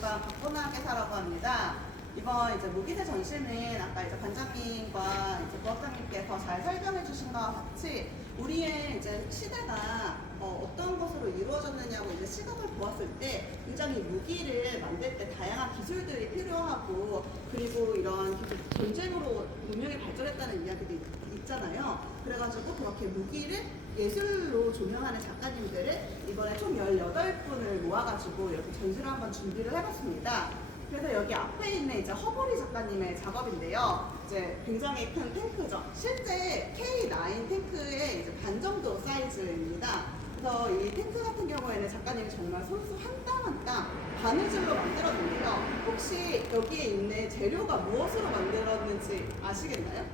박물관 박보나학예사라고 합니다. 이번 이제 무기재 전시는 아까 이제 관장님과 이제 부학장님께서 잘 설명해 주신 것과 같이 우리의 이제 시대가 어떤 것으로 이루어졌느냐고 이제 시각을 보았을 때 굉장히 무기를 만들 때 다양한 기술들이 필요하고 그리고 이런 전쟁으로 문명이 발전했다는 이야기도 있잖아요. 그래가지고 그렇게 무기를 예술로 조명하는 작가님들을 이번에 총 18분을 모아가지고 이렇게 전시를 한번 준비를 해봤습니다. 그래서 여기 앞에 있는 이제 허보리 작가님의 작업인데요. 이제 굉장히 큰 탱크죠. 실제 K9 탱크의 이제 반 정도 사이즈입니다. 그래서 이 탱크 같은 경우에는 작가님이 정말 손수 한 땀 한 땀 바느질로 만들었는데요. 혹시 여기에 있는 재료가 무엇으로 만들었는지 아시겠나요?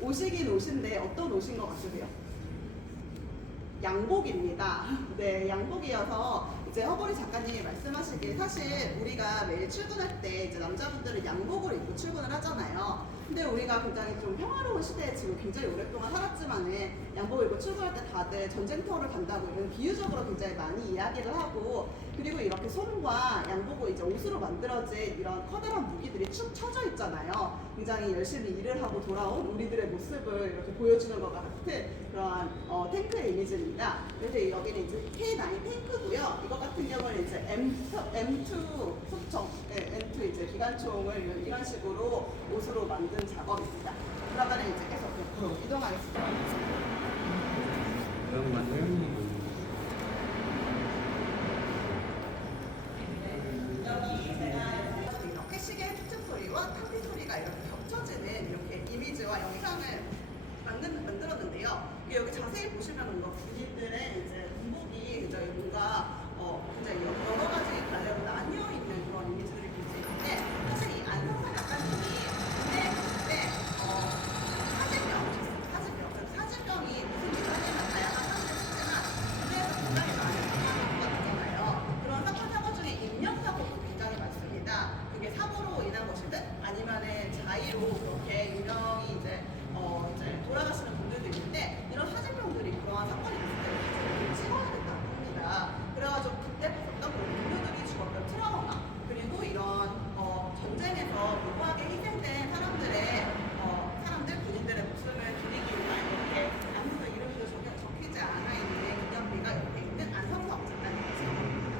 옷이긴 옷인데 어떤 옷인 것 같으세요? 양복입니다. 네, 양복이어서 이제 허보리 작가님이 말씀하시길 사실 우리가 매일 출근할 때 이제 남자분들은 양복을 입고 출근을 하잖아요. 근데 우리가 굉장히 좀 평화로운 시대에 지금 굉장히 오랫동안 살았지만은 양복을 입고 출근할 때 다들 전쟁터를 간다고 이런 비유적으로 굉장히 많이 이야기를 하고 그리고 이렇게 손과 양복을 이제 옷으로 만들어진 이런 커다란 무기들이 축 처져 있잖아요. 굉장히 열심히 일을 하고 돌아온 우리들의 모습을 이렇게 보여주는 것 같은 그런 탱크의 이미지입니다. 그래서 여기는 이제 K9 탱크고요. 이것 같은 경우는 이제 M2 소총, 네, M2 이제 기관총을 이런 식으로 옷으로 만든 작업입니다. 그러면 이제 계속 옆으로 이동하겠습니다. 여기 제가 이렇게 시계의 툭툭 소리와 탐비 소리가 이렇게 겹쳐지는 이렇게 이미지와 영상을 만들었는데요. 여기 자세히 보시면 뭔가 군인들의 이제 군복이 이제 뭔가 굉장히 여러 가지 갈래로 나뉘어 있는 그런 이미지들을 볼 수 있는데 사실 이 안성사 작가님이 그때 사진병이 무슨 일을 하냐면 다양한 사진을 찍지만 군대에서 굉장히 많은 사고가 나잖아요. 그런 사건 중에 인명사고도 굉장히 많습니다. 그게 사고로 인한 것이든 아니면은 자의로 그렇게 인명이 이제 돌아가시는 분들도 있는데 이런 사진병들이 그러한 사건이 있을 때 사진을 찍어야 된다고 합니다. 그래가지고 그때 봤었던 그런 동료들이 죽었던 트라우마 그리고 이런 전쟁에서 무고하게 희생된 사람들 군인들의 목숨을 기리기 위한 이렇게 아무도 이름도 적히지 않아 있는 기념비가 옆에 있는 안성석 작가님의 작업입니다.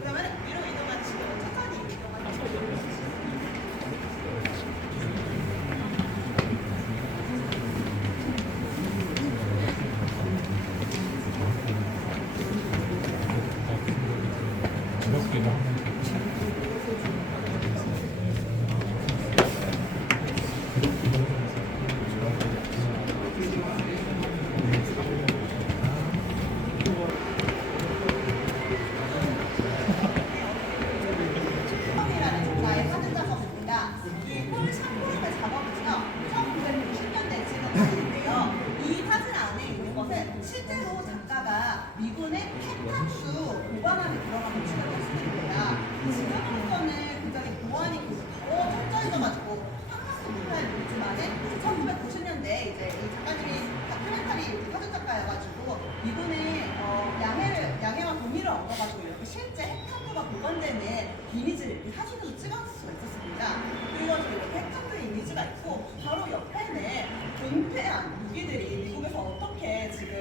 그러면 위로 이동한 지금 천천히 이동하는 거죠. 실제로 작가가 미군의 핵탄두 보관함에 들어간 모습을 말씀드립니다. 지금으로서는 굉장히 보안이 더 철저해져가지고 상상도 못할 일이지만은 1990년대 이제 이 작가님이 다큐멘터리 사진 작가여가지고 미군의 양해와 동의를 얻어가지고 이렇게 실제 핵탄두가 보관되는 이미지를 이렇게 사진으로 찍어줄 수가 있었습니다. 그리고 이렇게 핵탄두의 이미지가 있고 바로 옆에는 은폐한 무기들이 미국에서 어떻게 지금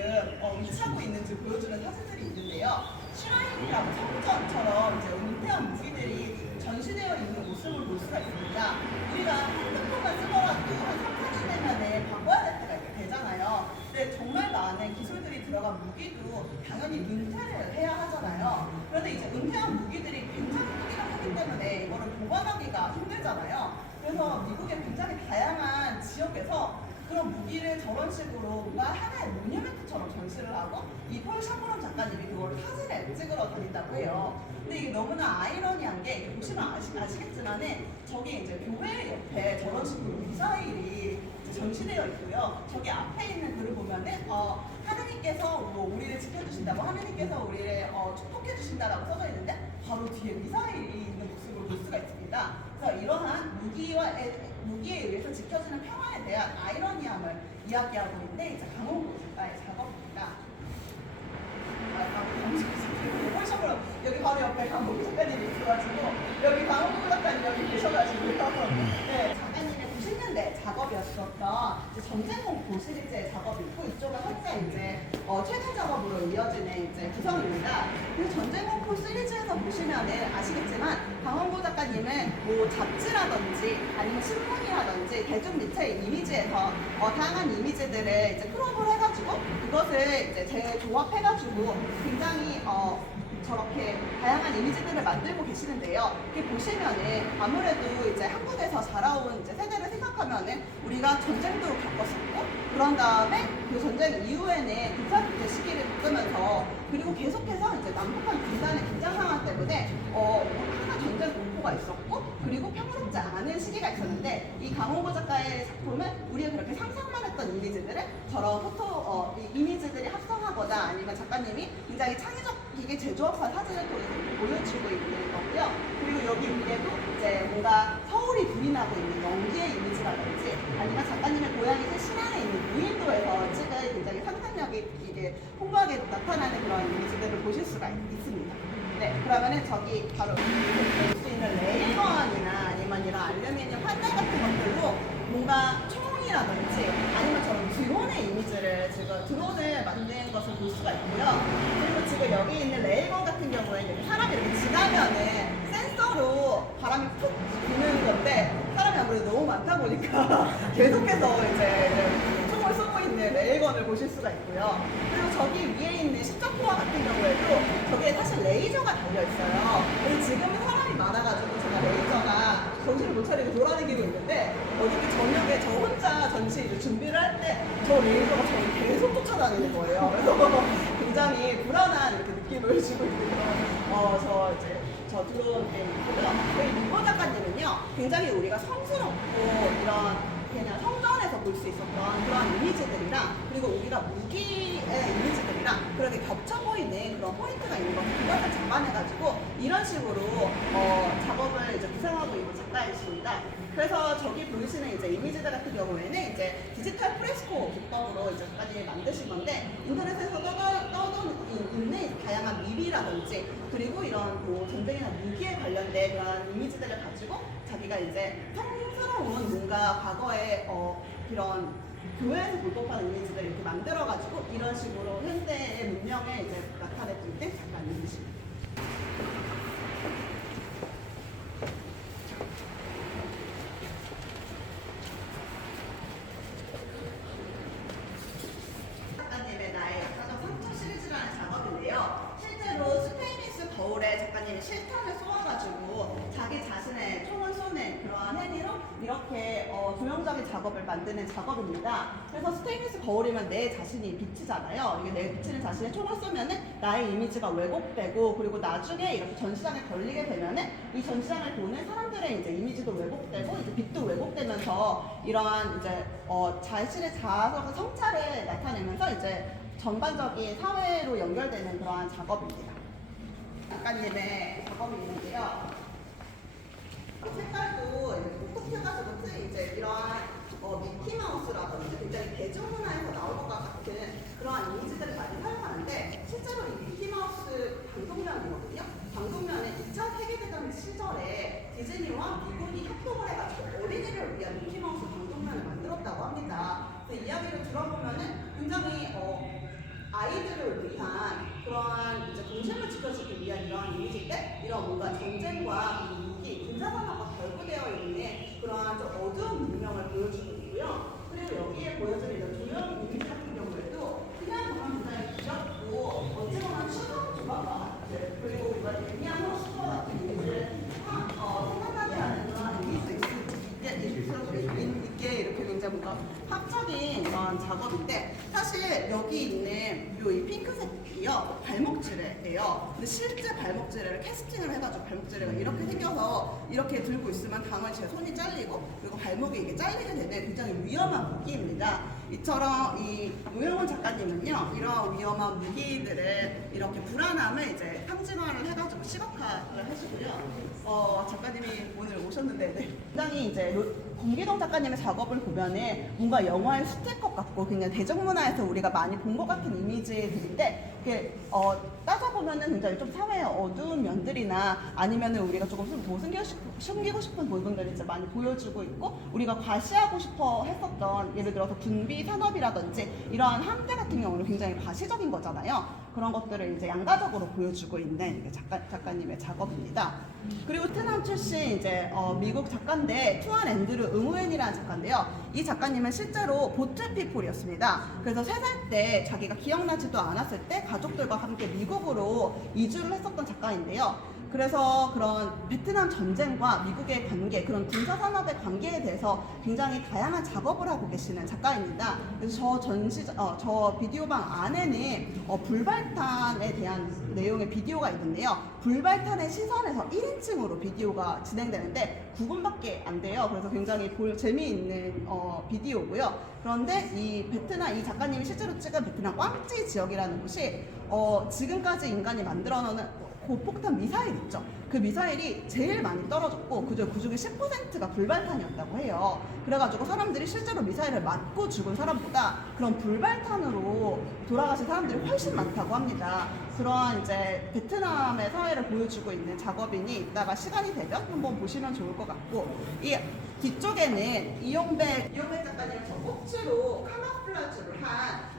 위치하고 있는지 보여주는 사진들이 있는데요. 슈라인이라고 성전처럼 이제 은폐한 무기들이 전시되어 있는 모습을 볼 수가 있습니다. 우리가 핸드폰만 쓰더라도 한 3, 4년 되면 바꿔야 될 때가 이렇게 되잖아요. 근데 정말 많은 기술들이 들어간 무기도 당연히 은폐를 해야 하잖아요. 그런데 이제 은폐한 무기들이 굉장히 크기가 크기 때문에 이거를 보관하기가 힘들잖아요. 그래서 미국의 굉장히 다양한 지역에서 그런 무기를 저런 식으로 뭔가 하나의 모뉴멘트처럼 전시를 하고 이 폴 샤브론 작가님이 그걸 사진을 찍으러 다닌다고 해요. 근데 이게 너무나 아이러니한 게 보시면 아시겠지만은 저기 이제 교회 옆에 저런 식으로 미사일이 전시되어 있고요. 저기 앞에 있는 글을 보면은 하느님께서 뭐 우리를 지켜주신다고 하느님께서 우리를 축복해 주신다라고 써져 있는데 바로 뒤에 미사일이 있는 모습을 볼 수가 있습니다. 그래서 이러한 무기에 의해서 지켜지는 평화에 대한 아이러니함을 이야기하고 있는데 이제 강홍구 작가의 작업입니다. 여기 바로 옆에 강홍구 작가님이 있어가지고 작업이었었던 이제 전쟁공포 시리즈의 작업이고 이쪽은 현재 이제 최종 작업으로 이어지는 이제 구성입니다. 그 전쟁공포 시리즈에서 보시면은 아시겠지만 강원구 작가님은 뭐 잡지라든지 아니면 신문이라든지 대중매체 이미지에서 다양한 이미지들을 이제 크롭을 해가지고 그것을 이제 재조합해가지고 굉장히 저렇게 다양한 이미지들을 만들고 계시는데요. 이렇게 보시면은 아무래도 이제 한국에서 자라온 이제 세대를 생각하면은 우리가 전쟁도 겪었었고 그런 다음에 그 전쟁 이후에는 군사독재 시기를 겪으면서 그리고 계속해서 이제 남북한 분단의 긴장 상황 때문에 항상 전쟁 공포가 있었고 그리고 평화롭지 않은 시기가 있었는데 이 강원구 작가의 작품은 우리가 그렇게 상상만 했던 이미지들을 저런 이미지들이 합성하거나 아니면 작가님이 굉장히 창의적이게 제조합한 사진을 통해서 보여주고 있는 거고요. 그리고 여기 위에도 이제 뭔가 서울이 불이 나고 있는 연기의 이미지라든지 아니면 작가님의 고향이 신안에 있는 무인도에서 찍은 굉장히 상상력이 이게 풍부하게 나타나는 그런 이미지들을 보실 수가 있습니다. 네, 그러면은 저기 바로 볼 수 있는 레일건이나 아니면 이런 알루미늄 판넬 같은 것들로 뭔가 총이라든지 아니면 저런 드론의 이미지를 지금 드론을 만든 것을 볼 수가 있고요. 그리고 지금 여기 있는 레일건 같은 경우에는 사람이 이렇게 지나면은 센서로 바람이 푹 부는 건데 사람이 아무래도 너무 많다 보니까 계속해서 이제 총을 쏘고 있는 레일건을 보실 수가 있고요. 그리고 저기 위에 있는 십자포화 같은 경우에도 저기에 사실 레이저가 달려있어요. 근데 지금은 사람이 많아가지고 제가 레이저가 정신을 못 차리고 돌아다니고 있는데 어저께 저녁에 저 혼자 전시 준비를 할 때 저 레이저가 저를 계속 쫓아다니는 거예요. 그래서 굉장히 불안한 이렇게 느낌을 주고 있는 그런 저 드론 게임이고요. 저희 유보 작가님은요 굉장히 우리가 성스럽고 이런 그냥 성전에서 볼 수 있었던 그런 이미지들이랑 그리고 우리가 무기의 이미지들이랑 그렇게 겹쳐 보이는 그런 포인트가 있는 것을 그것을 잡아내가지고 이런 식으로 작업을 이제 구성하고 있는 작가이십니다. 그래서 저기 보이시는 이제 이미지들 같은 경우에는 이제 디지털 프레스코 기법으로 이제 작가님이 만드신 건데 인터넷에서 떠도는 다양한 밈이라든지 그리고 이런 뭐 전쟁이나 무기에 관련된 그런 이미지들을 가지고 자기가 이제 성스러운 뭔가 과거에 이런 교회에서 볼 법한 이미지를 이렇게 만들어가지고 이런 식으로 현대의 문명에 이제 나타내고 있는 작가님이십니다. 작가님의 나의 역사적 상처 시리즈라는 작업인데요. 실제로 스페인리스 거울에 작가님이 실탄을 쏘아가지고 자기 자신의 총을 쏘는 그러한 행위로 이렇게 조형적인 작업을 만드는 작업입니다. 그래서 스테인리스 거울이면 내 자신이 비치잖아요. 이게 내 비치는 자신의 총을 쏘면은 나의 이미지가 왜곡되고 그리고 나중에 이렇게 전시장에 걸리게 되면은 이 전시장을 보는 사람들의 이제 이미지도 왜곡되고 이제 빛도 왜곡되면서 이러한 이제 자신의 자아적 성찰을 나타내면서 이제 전반적인 사회로 연결되는 그러한 작업입니다. 작가님의 작업이 있는데요. 색깔도 톡톡 펴가지고 이제 이러한 미키마우스라든지 굉장히 대중문화에서 나올 것 같은 그러한 이미지들을 많이 사용하는데 실제로 이 미키마우스 방송면이거든요. 방송면에 2차 세계대전 시절에 디즈니와 미군이 협동을 해가지고 어린이를 위한 미키마우스 방송면을 만들었다고 합니다. 그 이야기를 들어보면은 굉장히 아이들을 위한 그러한 이제 동심을 지켜주기 위한 이러한 이미지인데 이런 뭔가 전쟁과 무기, 군사산업과 결부되어 있는 그러한 좀 어두운 문명을 보여주고 있고요. 그리고 여기에 보여주는 이런 조형 이미지 같은 경우에도 그냥 보면 굉장히 귀엽고 어찌 보면 추석 조각과 같은 그리고 이런 예미한 슈퍼 같은 이미지를 생각나게 하는 그런 이미지도 있게 이렇게 굉장히 뭔가 합작인 그런 작업인데 사실 여기 있는 이 핑크색이요 발목지레예요. 근데 실제 발목지레를 캐스팅을 해가지고 발목지레가 이렇게 생겨서 이렇게 들고 있으면 당연히 제 손이 잘리고 그리고 발목이 이게 잘리게 되는 굉장히 위험한 무기입니다. 이처럼 이 노영훈 작가님은요 이런 위험한 무기들을 이렇게 불안함을 이제 상징화를 해가지고 시각화를 하시고요. 작가님이 오늘 오셨는데 굉장히 이제 김기동 작가님의 작업을 보면은 뭔가 영화의 스티커 같고 그냥 대중문화에서 우리가 많이 본 것 같은 이미지들인데 이게 따져보면은 굉장히 좀 사회의 어두운 면들이나 아니면은 우리가 조금 뭐 숨기고 싶은 부분들을 이제 많이 보여주고 있고 우리가 과시하고 싶어 했었던 예를 들어서 군비 산업이라든지 이러한 함대 같은 경우는 굉장히 과시적인 거잖아요. 그런 것들을 이제 양가적으로 보여주고 있는 작가님의 작업입니다. 그리고 베트남 출신 이제 미국 작가인데 투안 앤드루 응우엔이라는 작가인데요. 이 작가님은 실제로 보트피플이었습니다. 그래서 3살 때 자기가 기억나지도 않았을 때 가족들과 함께 미국으로 이주를 했었던 작가인데요. 그래서 그런 베트남 전쟁과 미국의 관계, 그런 군사산업의 관계에 대해서 굉장히 다양한 작업을 하고 계시는 작가입니다. 그래서 저 비디오방 안에는 불발탄에 대한 내용의 비디오가 있는데요. 불발탄의 시선에서 1인칭으로 비디오가 진행되는데 9분밖에 안 돼요. 그래서 굉장히 재미있는 비디오고요. 그런데 이 작가님이 실제로 찍은 베트남 꽝찌 지역이라는 곳이 지금까지 인간이 만들어 놓은 고폭탄 미사일 있죠. 그 미사일이 제일 많이 떨어졌고 그중에 10%가 불발탄이었다고 해요. 그래가지고 사람들이 실제로 미사일을 맞고 죽은 사람보다 그런 불발탄으로 돌아가신 사람들이 훨씬 많다고 합니다. 그러한 이제 베트남의 사회를 보여주고 있는 작업이니 이따가 시간이 되면 한번 보시면 좋을 것 같고 이 뒤쪽에는 이용백 작가님의 저 꼭지로 카모플라주를 한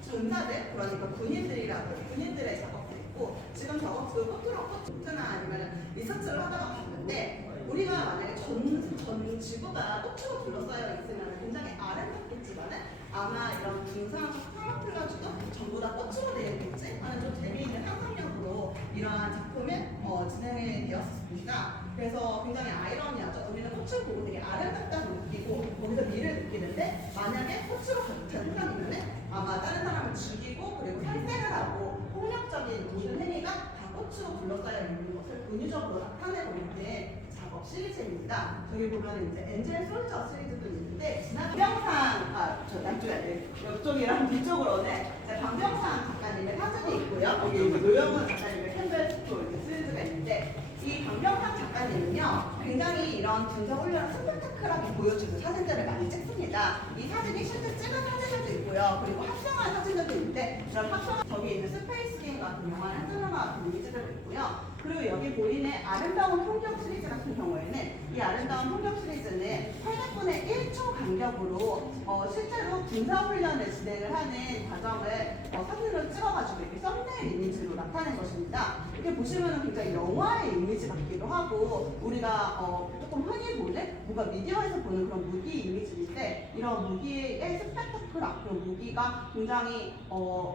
전사들 그러니까 군인들의 작업도 있고 지금 작업도 포트나 아니면 리서치를 하다가 봤는데 우리가 만약에 전 지구가 꽃으로 둘러싸여 있으면 굉장히 아름답겠지만은 아마 이런 군상 카모플라주도 전부 다 꽃으로 되어 있겠지 하는 좀 재미있는 상상력으로 이러한 작품을 진행이 되었습니다. 그래서 굉장히 아이러니하죠. 우리는 꽃을 보고 되게 아름답다고 느끼고 거기서 미를 느끼는데 만약에 꽃으로 가득 찬 세상이면은 아마 다른 사람을 죽이고 그리고 살생을 하고 폭력적인 모든 행위가 다 꽃으로 둘러싸여 있는 것을 은유적으로 나타내고 있는 작업 시리즈입니다. 저기 보면 이제 엔젤 솔저 시리즈도 있는데 지난 방병상 저 양쪽에 아니에요. 옆쪽이랑 뒤쪽으로는 방병상 작가님의 사진이 있고요. 여기 노영훈 작가님의 캠벨 스토리 시리즈가 있는데 이 방병상 작가님은요 굉장히 이런 군사훈련을 스펙타클하게 보여주는 사진들을 많이 찍습니다. 이 사진이 실제 찍은 사진들도 있고요. 그리고 합성한 사진들도 있는데 이런 합성한 저기 있는 스페이스 게임 같은 영화나 한드라마 같은 이미지들도 있고요. 그리고 여기 보이는 아름다운 풍경 시리즈 같은 경우에는 이 아름다운 풍경 시리즈는 800분의 1초 간격으로 실제로 군사훈련을 진행을 하는 과정을 사진으로 찍어가지고 이렇게 썸네일 이미지로 나타낸 것입니다. 이렇게 보시면 굉장히 영화의 이미지 같기도 하고 우리가 조금 흔히 보는 뭔가 미디어에서 보는 그런 무기 이미지인데 이런 무기의 스펙타클한 그런 무기가 굉장히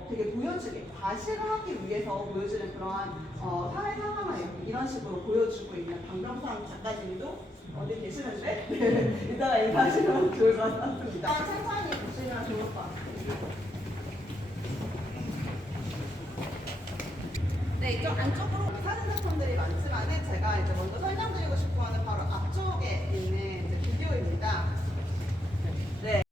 되게 보여주게 과시를 하기 위해서 보여주는 그러한 사회 상황을 이런 식으로 보여주고 있는 방병상 작가님도 어디 계시는데 이따가 인사하시면 좋을 것 같습니다. 천천히 보시면 좋을 것 같아요. 네, 이쪽 안쪽으로 사진 작품들이 많지만은 제가 이제 먼저 설명드리고 싶어하는 바로 앞쪽에 있는 이제 비디오입니다. 네.